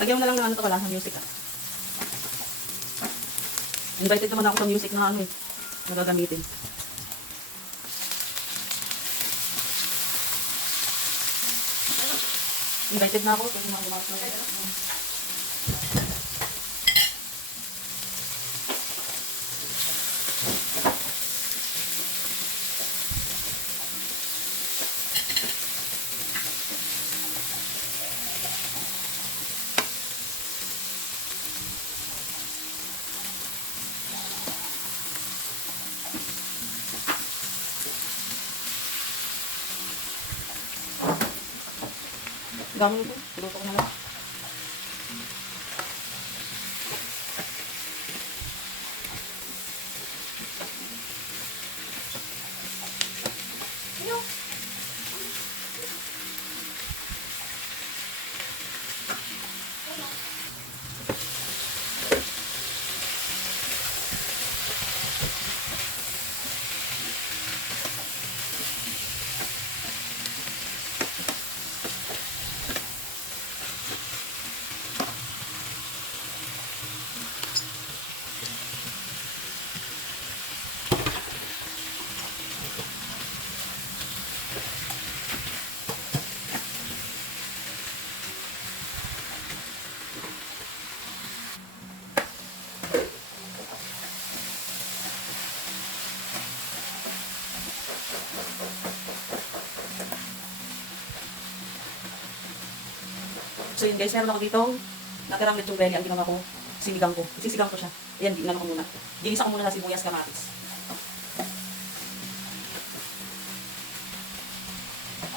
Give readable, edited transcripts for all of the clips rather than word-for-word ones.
Lagyan mo na lang ng ano to pala, ng music ah. Invited naman ako sa music na ano eh, na gagamitin. Invited na ako, pwede mga gumawa na. Gamit ito, piluto ko na lang. So yun guys, meron ako ditong natirang lechong belly. Ang ginawa ko, sinigang ko. Sisigang ko siya. Ayan, ginano ko muna. Ginisa ko muna sa sibuyas kamatis.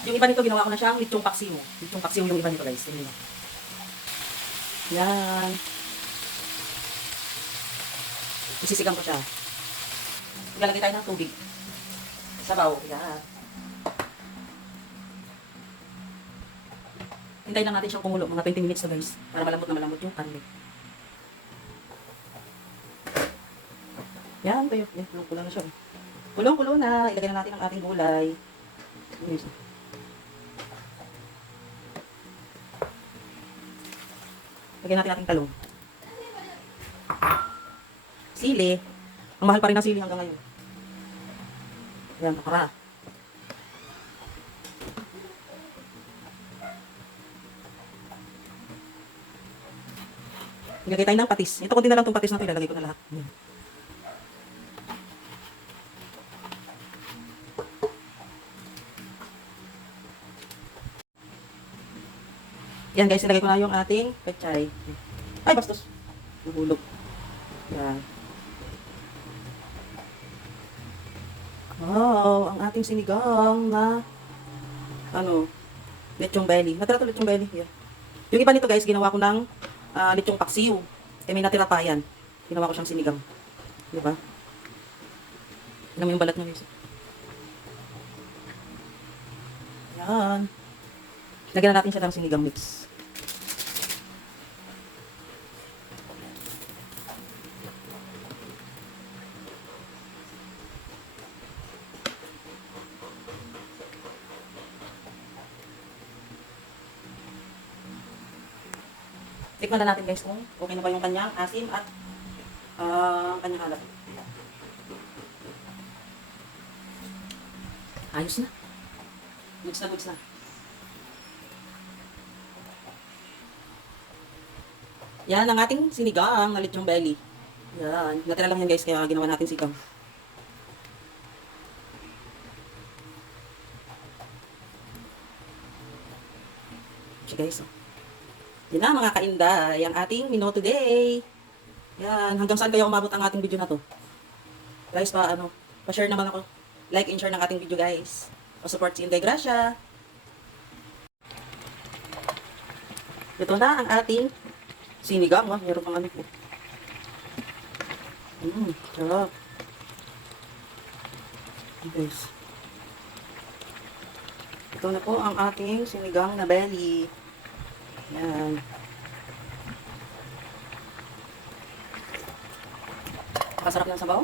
Yung iba nito, ginawa ko na siyang lechong paksiw. Lechong paksiw yung iba nito guys. Tingnan nyo. Yan. Isisigang ko siya. Ilalagay tayo ng tubig. Sabaw. Yan. Hintayin lang natin siyang kumulo, mga 20 minutes na guys, para malambot na malambot yung karne. Yan, tayo. Yan, kulong-kulo na siya. Kulong-kulo na. Ilagay na natin ang ating gulay. Lagyan natin ating talong. Sili. Ang mahal pa rin ng sili hanggang ngayon. Yan, okra. Ilagay tayo ng patis. Ito kunti na lang itong patis na ito. Ilalagay ko na lahat. Yan. Yan guys, ilagay ko na yung ating pechay. Ay, bastos. Nahulog. Yan. Wow, ang ating sinigang na lechong belly. Natira ito lechong belly. Yan. Yung iba nito guys, ginawa ko ng lechong paksiw. Eh, may natira pa yan. Ginawa ko siyang sinigang. Diba? Tignan mo yung balat niya guys. Yan. Lagyan na natin siya ng sinigang mix. Tikman na natin guys kung okay na ba yung kanyang asim at kanyang alat. Ayos na. Goods na, goods na. Yan ang ating sinigang na lechong belly. Yan. Natira lang yan guys, kaya ginawa natin sigang. So guys, yan na mga kainday, ang ating menu today. Yan, hanggang saan kaya umabot ang ating video na to? Guys, pa-share naman ako. Like and share ng ating video guys. Pa-support si Inday Gracia. Ito na ang ating sinigang. Meron pang ano po. Sarap. Guys. Ito na po ang ating sinigang na belly. Yan. Nakasarap ng sabaw.